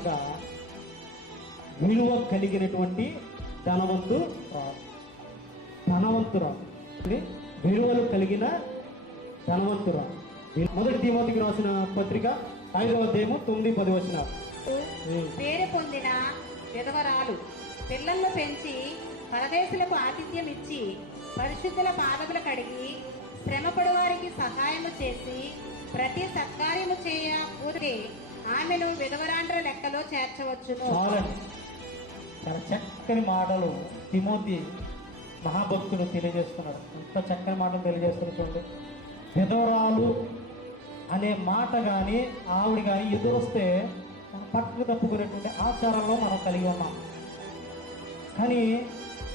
అనగా విలువ కలిగినటువంటి ధనవంతురాలు, విలువలు కలిగిన ధనవంతురాలు. మొదటి తిమోతికి రాసిన పత్రిక 5వ అధ్యాయము 9-10 వచనాలు. పేరు పొందిన విధవరాలు పిల్లలను పెంచి పరదేశులకు ఆతిథ్యం ఇచ్చి పరిశుద్ధుల పాదములు కడిగి శ్రమపడు వారికి సహాయము చేసి ప్రతి సత్కార్యము చేయకూడదే ఆమెను విధవరాండ్ర లెక్కలో చేర్చవచ్చును. చాలా చక్కని మాటలు తిమోతి మహాభక్తుడు తెలియజేస్తున్నాడు. ఎంత చక్కని మాటలు తెలియజేస్తున్నారు చూడండి. విధవరాలు అనే మాట కానీ ఆవిడ కానీ ఎదురొస్తే పక్కకు తప్పుకునేటువంటి ఆచారంలో మనం కలిగి ఉన్నాం. కానీ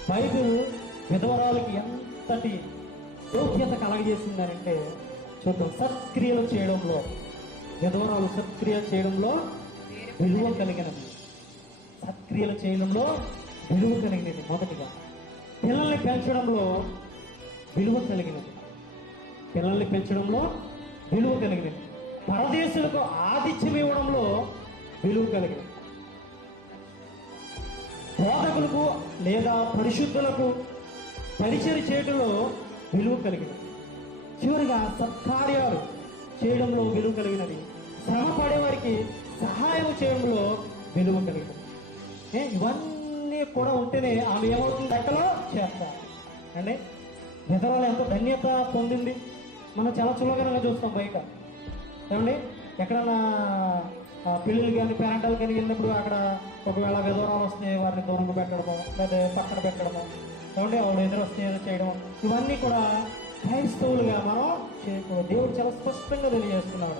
బైబిల్ విధవరాలకి ఎంతటి యోగ్యత కలగజేసిందనంటే చూద్దాం. సత్క్రియలు చేయడంలో, విధవరాలు సత్క్రియలు చేయడంలో విలువ కలిగినది. సత్క్రియలు చేయడంలో విలువ కలిగినది. మొదటిగా పిల్లల్ని పెంచడంలో విలువ కలిగినది. పిల్లల్ని పెంచడంలో విలువ కలిగినది. పరదేశులకు ఆతిథ్యం ఇవ్వడంలో విలువ కలిగినది. బోధకులకు లేదా పరిశుద్ధులకు పరిచయం చేయడంలో విలువ కలిగినది. చివరిగా సత్కార్యాలు చేయడంలో విలువ కలిగినది. శ్రమ పడేవారికి సహాయం చేయడంలో విలువ కలిగినది. ఇవన్నీ కూడా ఉంటేనే ఆమె ఏమవుతుంది, లెక్కలో చేస్తారు అంటే విధవరాలు ఎంత ధన్యత పొందింది. మనం చాలా చులకనగా చూస్తాం బయట. ఏమండి ఎక్కడన్నా పెళ్ళిళ్ళు కానీ పేరెంటాలు కానీ వెళ్ళినప్పుడు అక్కడ ఒకవేళ విధవరాలు వస్తే వారిని దూరంగా పెట్టడము, లేదా పక్కన పెట్టడము, ఏమంటే వాళ్ళు ఎదురు వస్తే చేయడం, ఇవన్నీ కూడా క్రైస్తవులుగా మనం చేయకూడదు. దేవుడు చాలా స్పష్టంగా తెలియజేస్తున్నాడు.